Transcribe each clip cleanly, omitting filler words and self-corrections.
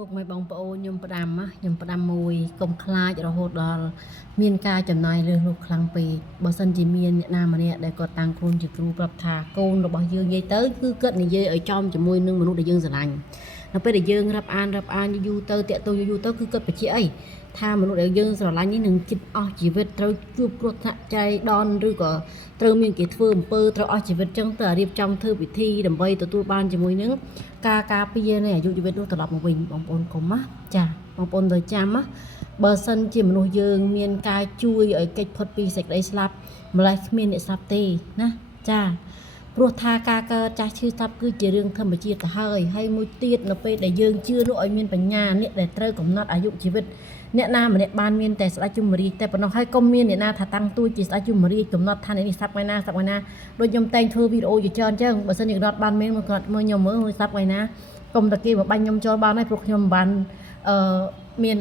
ពុកមិនបងប្អូនខ្ញុំផ្ដាំខ្ញុំផ្ដាំមួយកុំខ្លាចរហូតដល់មានការចំណាយលើសនោះខ្លាំងពេកបើសិនជាមានអ្នកណាម្នាក់ដែលគាត់តាំងខ្លួនជាគ្រូប្រាប់ថាកូនរបស់យើងនិយាយទៅគឺគាត់និយាយឲ្យចំជាមួយនឹងមនុស្សដែលយើងស្រឡាញ់នៅពេលដែលយើងរាប់អានយូរទៅតាក់ទងយូរទៅគឺគាត់បញ្ជាក់អីថាមនុស្សដែលយើងស្រឡាញ់នេះនឹងគិតអស់ជីវិតត្រូវជួបគ្រោះថ្នាក់ចៃដន្យឬក៏ត្រូវមានគេធ្វើអំពើត្រូវអស់ជីវិតចឹងទៅរៀបចំធ្វើពិធីដើម្បីទទួលបានជាមួយនឹងការការពារនៃអាយុជីវិតនោះត្រឡប់មកវិញបងប្អូនកុំចាបងប្អូនត្រូវចាំបើសិនជាមនុស្សយើងមានការជួយឲ្យកិច្ចផុតពីសេចក្តីស្លាប់ម្លេះគ្មានអ្នកស្លាប់ទេណាចាព្រោះថាការកើតចាស់ឈឺស្លាប់គឺជារឿងធម្មជាតិទៅហើយមួយទៀតនៅពេលដែលយើងជឿនោះឲ្យមានបញ្ញាអ្នកដែលត្រូវកំណត់អាយុជីវិតអ្នកណាម្នាក់បានមានតែស្ដេចជមរាជតែប៉ុណ្ណោះហើយកុំមានអ្នកណាថាតាំងទួជាស្ដេចជមរាជកំណត់ថានេះស្លាប់ថ្ងៃណាដូចខ្ញុំតែងធ្វើវីដេអូជាច្រើនអញ្ចឹងបើសិនជាកំណត់បានមានមកគាត់មើលខ្ញុំមើលស្លាប់ថ្ងៃណាកុំតែគេមកបាញ់ខ្ញុំចូលបានហើយព្រោះខ្ញុំមិនបានមាន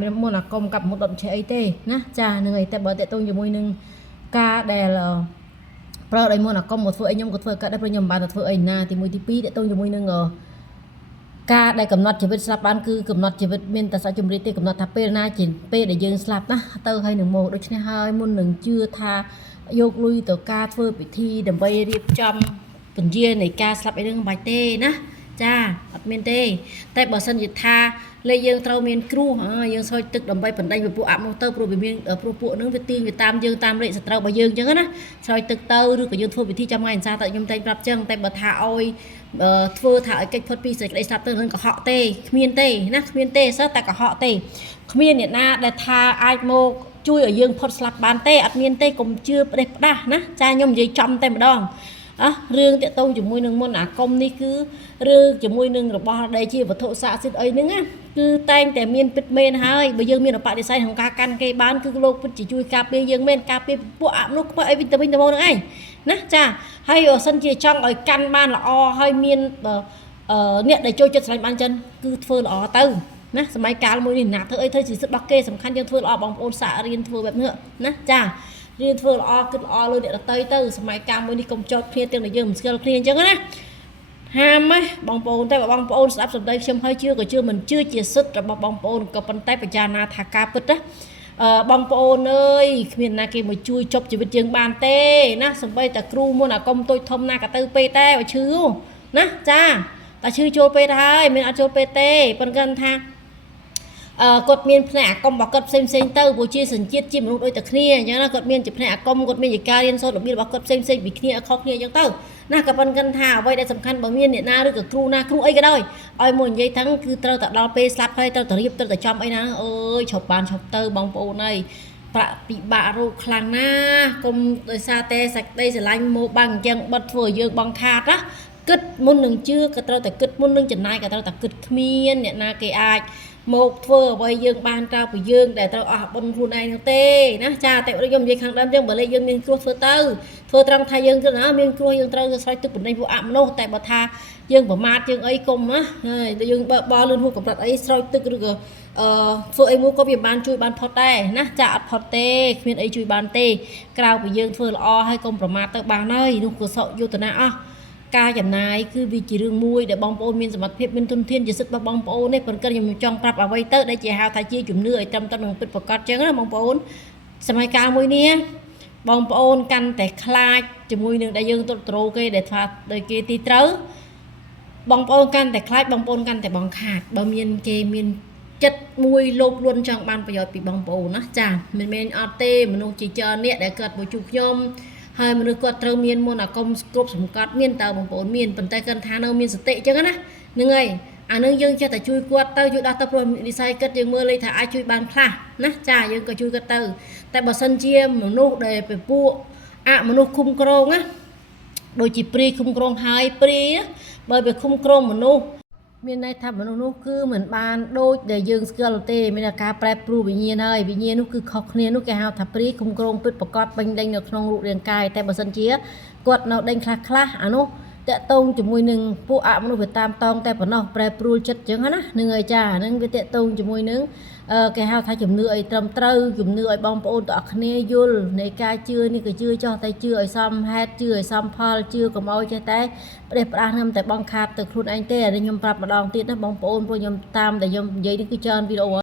មានមុនអាកុំកាប់មុតដុតឆេអីទេណាចានឹងអីតែបើតេតងជាមួយនឹងការដែលប្រើឲ្យមុនអាកុំមកធ្វើអីខ្ញុំក៏ធ្វើកាត់ដែរព្រោះខ្ញុំមិនបានទៅធ្វើអីណាទី1ទី2តេតងជាមួយនឹងការដែលកំណត់ជីវិតស្លាប់បានគឺកំណត់ជីវិតមានតែសាច់ជំរាបទេកំណត់ថាពេលណាជាពេលដែលយើងស្លាប់ណាទៅហើយនឹងមកដូច្នេះហើយមុននឹងជឿថាយកលុយទៅការធ្វើពិធីដើម្បីរៀបចំពន្យានៃការស្លាប់អីហ្នឹងមិនបាច់ទេណាចាអត់មានទេតែបើសិនជាថាលេយើងត្រូវមានគ្រូយើងស្រោចទឹកដើម្បីបណ្ដេញពួកអាប់នោះទៅព្រោះវាមានព្រោះពួកហ្នឹងវាទាញវាតាមយើងតាមលេខសត្រូវរបស់យើងអញ្ចឹងណាស្រោចទឹកទៅឬក៏យើងធ្វើពិធីចាំថ្ងៃអន្សាតែខ្ញុំតែងប្រាប់អញ្ចឹងតែបើថាឲ្យធ្វើថាឲ្យកិច្ចផុតពីសេចក្តីស្លាប់ទៅនឹងកុហកទេគ្មានទេណាគ្មានទេសោះតែកុហកទេគ្មានអ្នកណាដែលថាអាចមកជួយឲ្យយើងផុតស្លាប់បានទេអត់មានទេកុំជឿផ្ដេសផ្ដាស់ណាចាខ្ញុំនិយាយចំតែម្ដងរឿងតាក់ទងជាមួយនឹងមុនអាគមនេះគឺរឿងជាមួយនឹងរបស់ដែលជាវត្ថុស័ក្តិសិទ្ធិអីហ្នឹងណាគឺតែងតែមានពិតមែនហើយបើយើងមានបដិសេធក្នុងការកាន់គេបានគឺលោកពិតជាជួយការពារយើងមែនការពារពួកអាប់នោះខ្វះអីវិញទៅមកហ្នឹងឯងណាចាហើយបើសិនជាចង់ឲ្យកាន់បានល្អហើយមានអ្នកដែលចូលចិត្តស្រឡាញ់បានចិនគឺធ្វើល្អទៅណាសម័យកាលមួយនេះណាធ្វើអីធ្វើជាសិទ្ធិរបស់គេសំខាន់យើងធ្វើល្អបងប្អូនសាករៀនធ្វើបែបនេះណាចារៀនធ្វើល្អគិតល្អលើអ្នកដទៃទៅសម័យកាលមួយនេះកុំចោតគ្នាទាំងតែយើងមិនស្គាល់គ្នាអញ្ចឹងណាហាមបងប្អូនតែបងប្អូនស្ដាប់សម្ដីខ្ញុំហើយជឿក៏ជឿមិនជឿជាសិទ្ធិរបស់បងប្អូនក៏ប៉ុន្តែពិចារណាថាការពិតណាបងប្អូនអើយគ្មានណាគេមកជួយជប់ជីវិតយើងបានទេណាសំបីតែគ្រូមុនអាកុំតូចធំណាក៏ទៅពេកតែបើឈឺណាចាតែឈឺចូលពេកទៅហើយមានអត់ចូលពេកទេប៉ុន្តែគាត់ថាគាត់មានផ្នែកអាគមរបស់គាត់ផ្សេងទៅព្រោះជាសញ្ជាតិជាមនុស្សដូចតែគ្នាអញ្ចឹងណាគាត់មានជាផ្នែកអាគមគាត់មានជាការរៀនសូត្ររបៀបរបស់គាត់ផ្សេងពីគ្នាខុសគ្នាអញ្ចឹងទៅណាក៏ប៉ុន្តែគាត់ថាអ្វីដែលសំខាន់បើមានអ្នកណាឬក៏គ្រូណាគ្រូអីក៏ដោយឲ្យមកនិយាយថាគឺត្រូវតែដល់ពេលស្លាប់ហើយត្រូវតែរៀបត្រូវតែចំអីណាអើយឈប់បានឈប់ទៅបងប្អូនអើយប្រាក់ពិបាករោគខ្លាំងណាស់កុំដោយសារតែសេចក្តីស្រឡាញ់មកបាំងអញ្ចឹងបិទធ្វើឲ្យយើងបងខាតណាគិតមុននឹងជឿក៏ត្រូវតែគិតមុននឹងចំណាយក៏ត្រូវតែគិតគ្មានអ្នកណាគេអាចមកធ្វើអ្វីយើងបានក្រៅពីយើងដែលត្រូវអស់បុណ្យខ្លួនឯងនោះទេណាចាតែខ្ញុំនិយាយខាងដើមអញ្ចឹងបើលេយើងមានគ្រោះធ្វើត្រង់ថាយើងទៅណាមានគ្រោះយើងត្រូវស្រោចទឹកបណ្ដេញពួកអមនុស្សតែបើថាយើងប្រមាថយើងអីគុំណាហើយយើងបើបលឿនហួសកម្រិតអីស្រោចទឹកឬក៏ធ្វើអីមួយក៏វាបានជួយបានផុតដែរណាចាអត់ផុតទេគ្មានអីជួយបានទេក្រៅពីយើងធ្វើល្អហើយកុំប្រមាថទៅបានហើយនោះកុសលយុទ្ធនាអស់ការចំណាយគឺវាជារឿងមួយដែលបងប្អូនមានសមត្ថភាពមានទុនធានជាសិទ្ធិរបស់បងប្អូននេះប៉ុន្តែខ្ញុំចង់ប្រាប់អ្វីទៅដែលជាហៅថាជាជំនឿឲ្យត្រឹមត្រូវនឹងពិតប្រាកដចឹងណាបងប្អូនសម័យកាលមួយនេះបងប្អូនកាន់តែខ្លាចជាមួយនឹងដែលយើងទល់ទ្រោគេដែលថាដោយគេទីត្រូវបងប្អូនកាន់តែខ្លាចបងប្អូនកាន់តែបងខាតបើមានគេមានចិត្តមួយលោភលន់ចង់បានប្រយោជន៍ពីបងប្អូនណាចាមិនមែនអត់ទេមនុស្សជាច្រើនអ្នកដែលកើតមកជួបខ្ញុំហើយមនុស្សគាត់ត្រូវមានមុនអាគមគ្រប់សង្កត់មានតើបងប្អូនមានប៉ុន្តែគាត់ថានៅមានសតិអញ្ចឹងណាហ្នឹងហើយអានឹងយើងចេះតែជួយគាត់ទៅជួយដោះទៅព្រោះនិស័យគាត់យើងមើលលេខថាអាចជួយបានខ្លះណាចាយើងក៏ជួយគាត់ទៅតែបើសិនជាមនុស្សដែលពពួកមនុស្សឃុំក្រងណាដូចជាព្រីឃុំក្រងហើយព្រីបើវាឃុំក្រងមនុស្សមានន័យថាមនុស្សនោះគឺមិនបានដូចដែលយើងស្គាល់ទេមានការប្រែប្រួលវិញ្ញាណហើយវិញ្ញាណនោះគឺខុសគ្នានោះគេហៅថាព្រីគុំក្រងពិតប្រកបពេញដេញនៅក្នុងរូបរាងកាយតែបើសិនជាគាត់នៅដេញខ្លះអានោះ តកតងជាមួយនឹងពួកអមនុស្សវាតាមតងតែប៉ុណ្ណោះប្រែប្រួលចិត្តអញ្ចឹងណានឹងហើយចាហ្នឹងវាតកតងជាមួយនឹងគេហៅថាជំនឿអីត្រឹមត្រូវជំនឿឲ្យបងប្អូនទាំងអស់គ្នាយល់នៃការជឿនេះក៏ជឿចោះតែជឿឲ្យសមហេតុជឿឲ្យសមផលជឿកុំឲ្យចេះតែផ្ដេសផ្ដាស់នឹងតែបងខាតទៅខ្លួនឯងទេអានេះខ្ញុំប្រាប់ម្ដងទៀតណាបងប្អូនពួកខ្ញុំតាមតែខ្ញុំនិយាយនេះគឺច្រើនវីដេអូ